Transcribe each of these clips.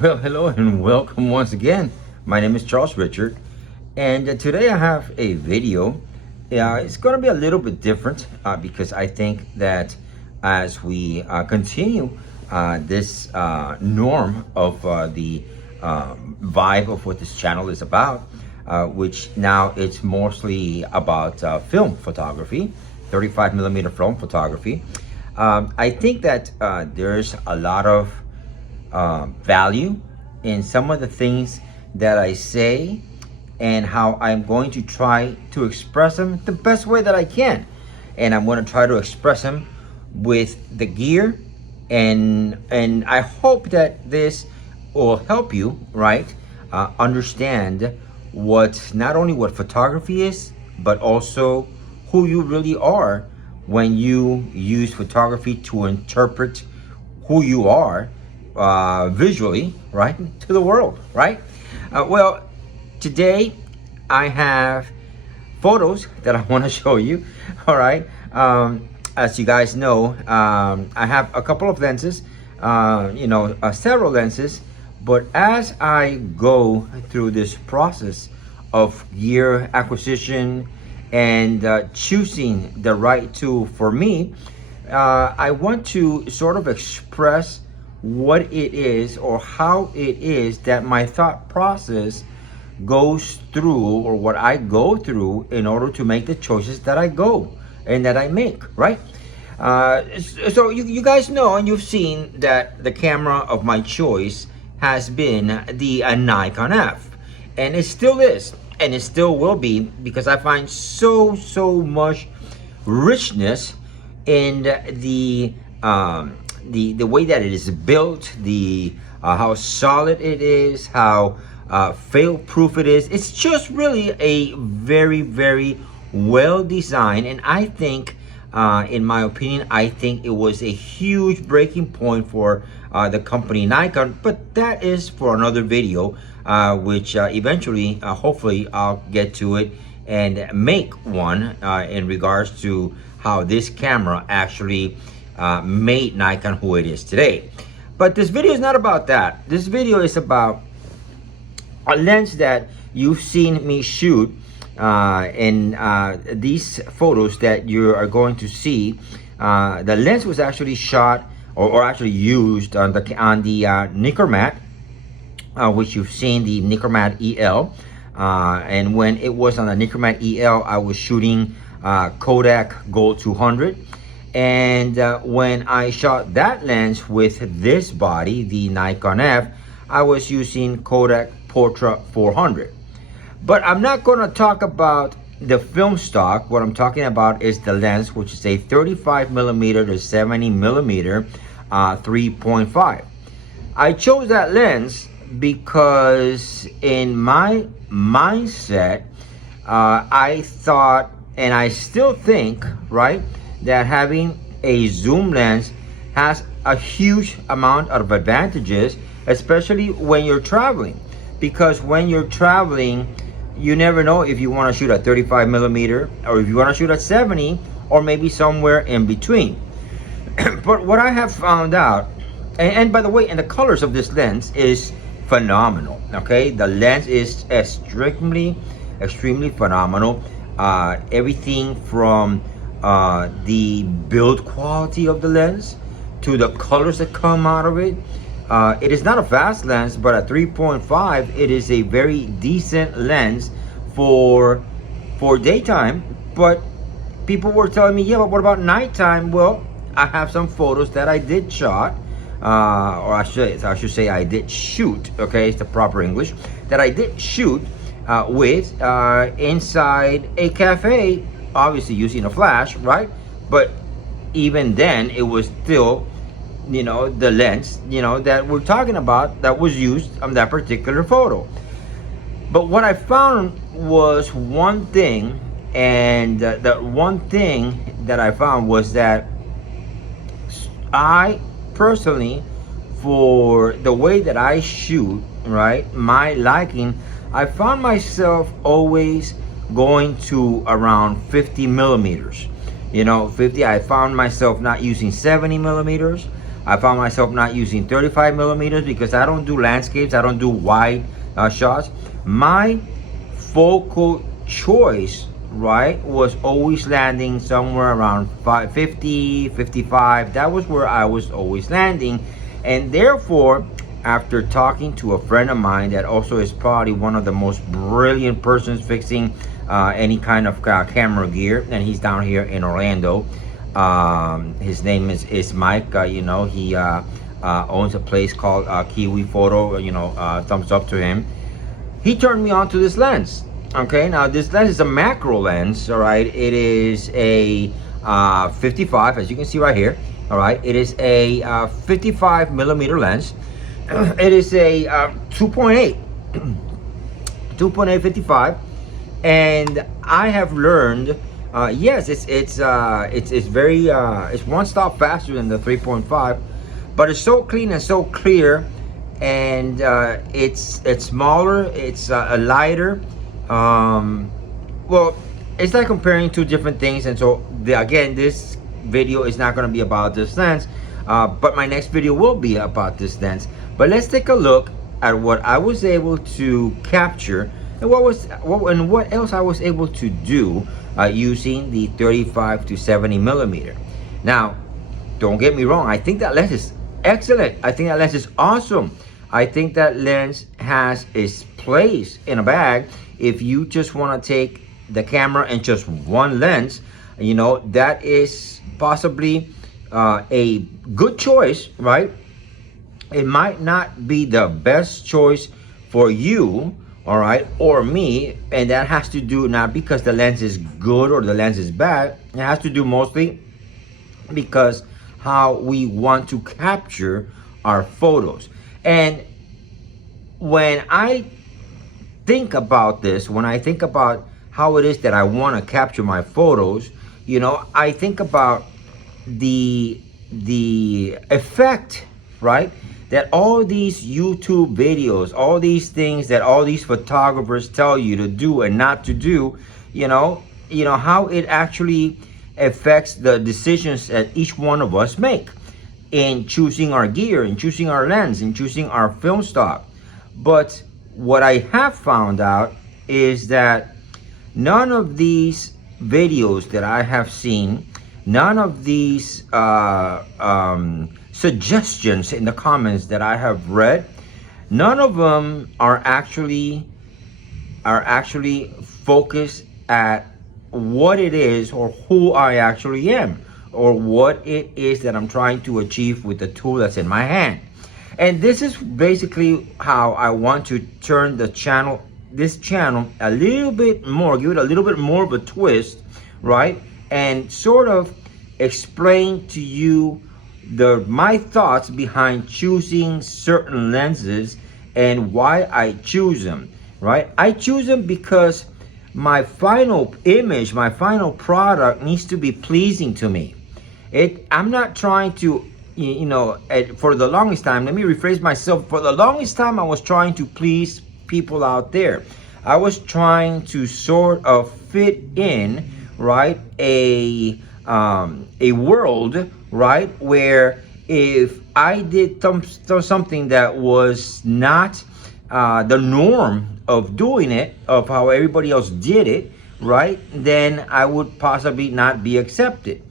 Well, hello and welcome once again. My name is Charles Richard, and today I have a video. It's going to be a little bit different because I think that as we continue this norm of the vibe of what this channel is about, which now it's mostly about film photography, 35 millimeter film photography. I think that there's a lot of value in some of the things that I say and how I'm going to try to express them the best way that I can. And I'm going to try to express them with the gear, and I hope that this will help you, right? Understand not only what photography is, but also who you really are when you use photography to interpret who you are visually, right, to the world, right? Well, today I have photos that I want to show you. All right. As you guys know, I have a couple of lenses, several lenses, but as I go through this process of gear acquisition and choosing the right tool for me, I want to sort of express what it is or how it is that my thought process goes through, or what I go through in order to make the choices that I go and that I make, right? So you guys know, and you've seen that the camera of my choice has been the Nikon F, and it still is, and it still will be, because I find so much richness in the way that it is built, the how solid it is, how fail-proof it is. It's just really a very well designed, and I think, in my opinion, I think it was a huge breaking point for the company Nikon. But that is for another video, which eventually, hopefully, I'll get to it and make one in regards to how this camera actually made Nikon who it is today. But this video is not about that. This video is about a lens that you've seen me shoot in these photos that you are going to see. The lens was actually shot or actually used on the Nikkor mat, which you've seen, the Nikkor mat EL. And when it was on the Nikkor mat EL, I was shooting Kodak Gold 200. And when I shot that lens with this body, the Nikon F, I was using Kodak Portra 400. But I'm not going to talk about the film stock. What I'm talking about is the lens, which is a 35 millimeter to 70 millimeter 3.5. I chose that lens because in my mindset, I thought, and I still think, right, that having a zoom lens has a huge amount of advantages, especially when you're traveling. Because when you're traveling, you never know if you want to shoot at 35 millimeter or if you want to shoot at 70, or maybe somewhere in between. But what I have found out, and by the way, and the colors of this lens is phenomenal. Okay, the lens is extremely phenomenal. Everything from the build quality of the lens to the colors that come out of it. It is not a fast lens, but at 3.5, it is a very decent lens for daytime. But people were telling me, yeah, but what about nighttime? Well, I have some photos that I did shot, or I should say I did shoot. Okay, it's the proper English, that I did shoot with inside a cafe, obviously using a flash, right? But even then, it was still, the lens, that we're talking about that was used on that particular photo. But what I found was one thing, and that one thing that I found was that I personally, for the way that I shoot, right, my liking, I found myself always going to around 50 millimeters. 50. I found myself not using 70 millimeters. I found myself not using 35 millimeters because I don't do landscapes. I don't do wide shots. My focal choice, right, was always landing somewhere around 50, 55. That was where I was always landing. And therefore, after talking to a friend of mine that also is probably one of the most brilliant persons fixing any kind of camera gear, and he's down here in Orlando. His name is Mike. You know, he owns a place called Kiwi Photo. You know, thumbs up to him. He turned me on to this lens. Okay, now this lens is a macro lens. All right, it is a 55, as you can see right here. All right, it is a 55 millimeter lens. It is a 2.8 55, and I have learned. Yes, it's very it's one stop faster than the 3.5, but it's so clean and so clear, and it's smaller, it's lighter. Well, it's like comparing two different things, and so again, this video is not going to be about this lens, but my next video will be about this lens. But let's take a look at what I was able to capture and what else I was able to do using the 35 to 70 millimeter. Now, don't get me wrong, I think that lens is excellent. I think that lens is awesome. I think that lens has its place in a bag. If you just want to take the camera and just one lens, you know, that is possibly a good choice, right? It might not be the best choice for you, all right, or me, and that has to do not because the lens is good or the lens is bad. It has to do mostly because how we want to capture our photos. And when I think about this, when I think about how it is that I want to capture my photos, you know, I think about the effect, right, that all these YouTube videos, all these things that all these photographers tell you to do and not to do, you know how it actually affects the decisions that each one of us make in choosing our gear, in choosing our lens, in choosing our film stock. But what I have found out is that none of these videos that I have seen, none of these suggestions in the comments that I have read, none of them are actually focused at what it is or who I actually am or what it is that I'm trying to achieve with the tool that's in my hand. And this is basically how I want to turn this channel a little bit more, give it a little bit more of a twist, right? And sort of explain to you my thoughts behind choosing certain lenses and why I choose them, right? I choose them because my final image, my final product needs to be pleasing to me. I'm not trying to, for the longest time, let me rephrase myself. For the longest time, I was trying to please people out there. I was trying to sort of fit in, right, a world, right, where if I did something that was not the norm of doing it, of how everybody else did it, right, then I would possibly not be accepted.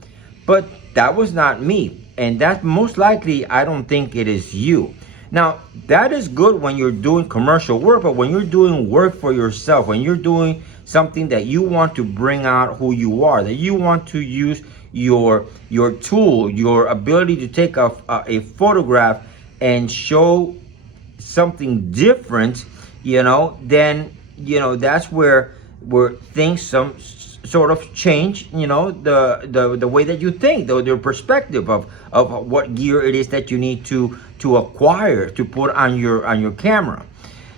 But that was not me, and that most likely I don't think it is you. Now, that is good when you're doing commercial work, but when you're doing work for yourself, when you're doing something that you want to bring out who you are, that you want to use your tool, your ability to take a photograph and show something different, then that's where things sort of change, the way that you think, the perspective of what gear it is that you need to acquire, to put on your camera.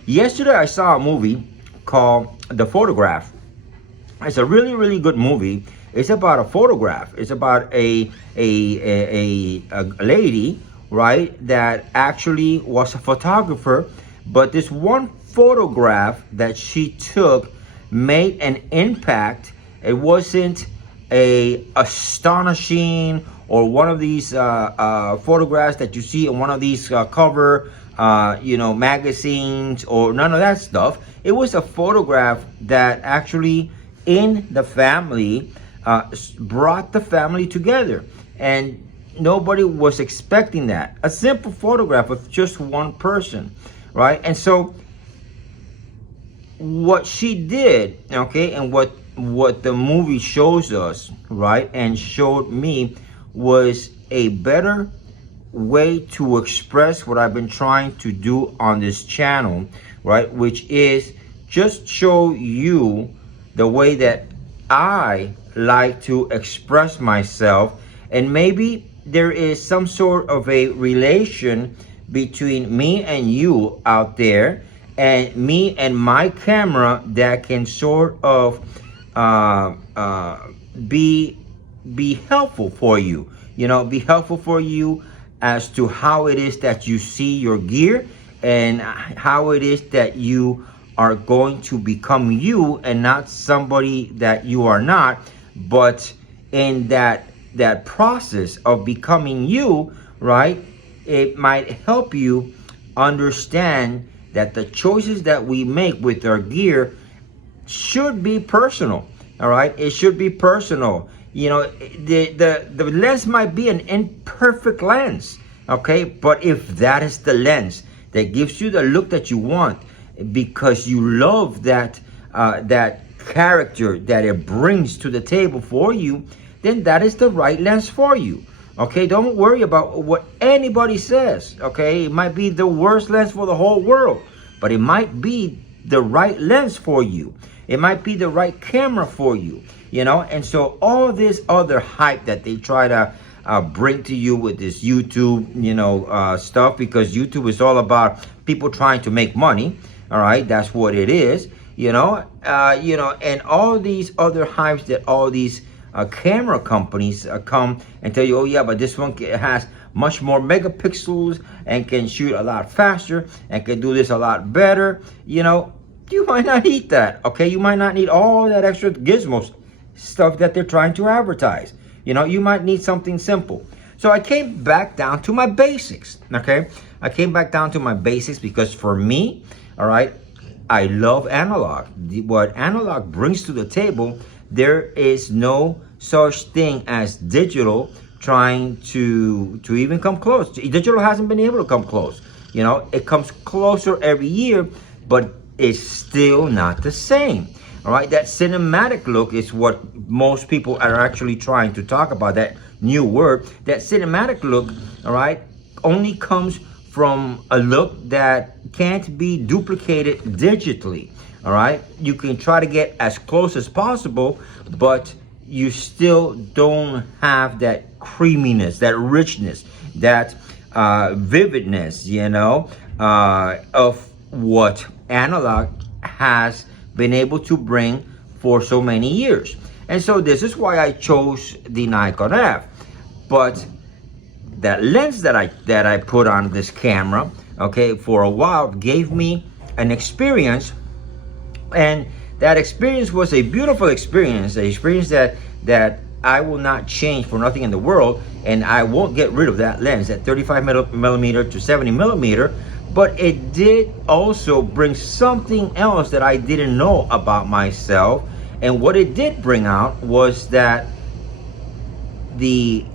Yesterday I saw a movie called The Photograph. It's a really, really good movie. It's about a photograph. It's about a lady, right, that actually was a photographer, but this one photograph that she took made an impact. It wasn't a astonishing or one of these photographs that you see in one of these cover magazines, or none of that stuff. It was a photograph that actually in the family brought the family together, and nobody was expecting that. A simple photograph of just one person, right? And so what she did, okay, and what the movie shows us, right, and showed me, was a better way to express what I've been trying to do on this channel, right, which is just show you the way that I like to express myself. And maybe there is some sort of a relation between me and you out there, and me and my camera, that can sort of be helpful for you, be helpful for you as to how it is that you see your gear, and how it is that you are going to become you, and not somebody that you are not. But in that process of becoming you, right, it might help you understand that the choices that we make with our gear should be personal. All right, it should be personal. The lens might be an imperfect lens, okay, but if that is the lens that gives you the look that you want, because you love that character that it brings to the table for you, then that is the right lens for you. Okay, don't worry about what anybody says. Okay, it might be the worst lens for the whole world, but it might be the right lens for you. It might be the right camera for you, and so all this other hype that they try to bring to you with this YouTube, stuff, because YouTube is all about people trying to make money. All right, that's what it is, and all these other hypes that all these camera companies come and tell you, oh yeah, but this one has much more megapixels and can shoot a lot faster and can do this a lot better. You might not need that, okay? You might not need all that extra gizmos stuff that they're trying to advertise. You might need something simple. So I came back down to my basics, okay? I came back down to my basics because for me, all right, I love analog. What analog brings to the table, there is no such thing as digital trying to even come close. Digital hasn't been able to come close. It comes closer every year, but it's still not the same. All right, that cinematic look is what most people are actually trying to talk about, that new word. That cinematic look, all right, only comes from a look that can't be duplicated digitally. All right, you can try to get as close as possible, but you still don't have that creaminess, that richness, that vividness, of what analog has been able to bring for so many years. And so this is why I chose the Nikkor F. But that lens that I put on this camera, okay, for a while, gave me an experience, and that experience was a beautiful experience, an experience that I will not change for nothing in the world, and I won't get rid of that lens, that 35 millimeter to 70 millimeter. But it did also bring something else that I didn't know about myself. And what it did bring out was that the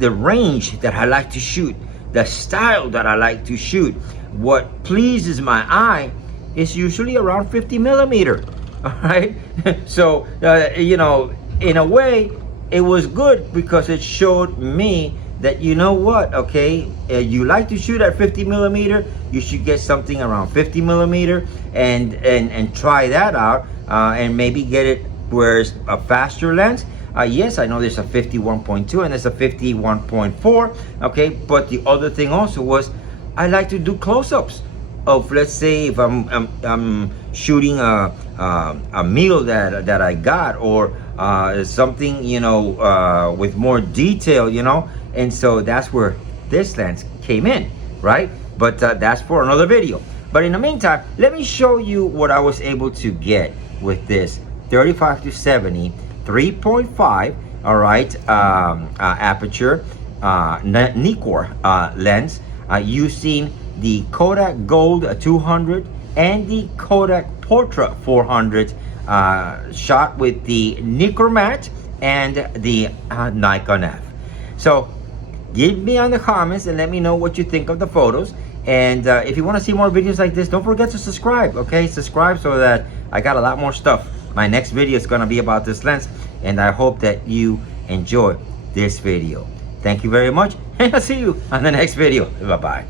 range that I like to shoot, the style that I like to shoot, what pleases my eye is usually around 50 millimeter. All right. So, in a way, it was good because it showed me that, okay, you like to shoot at 50 millimeter, you should get something around 50 millimeter and try that out, and maybe get it where it's a faster lens. Yes, I know there's a 51.2 and there's a 51.4, okay, but the other thing also was I like to do close-ups of, let's say, if I'm shooting a meal that I got, or something, with more detail, and so that's where this lens came in, right? But that's for another video. But in the meantime, let me show you what I was able to get with this 35 to 70 3.5 all right, aperture, Nikkor lens, using the Kodak Gold 200 and the Kodak Portra 400, shot with the Nikkor matte and the Nikon F. So give me on the comments and let me know what you think of the photos. And if you want to see more videos like this, don't forget to subscribe. Okay, subscribe so that I got a lot more stuff. My next video is going to be about this lens, and I hope that you enjoy this video. Thank you very much, and I'll see you on the next video. Bye bye.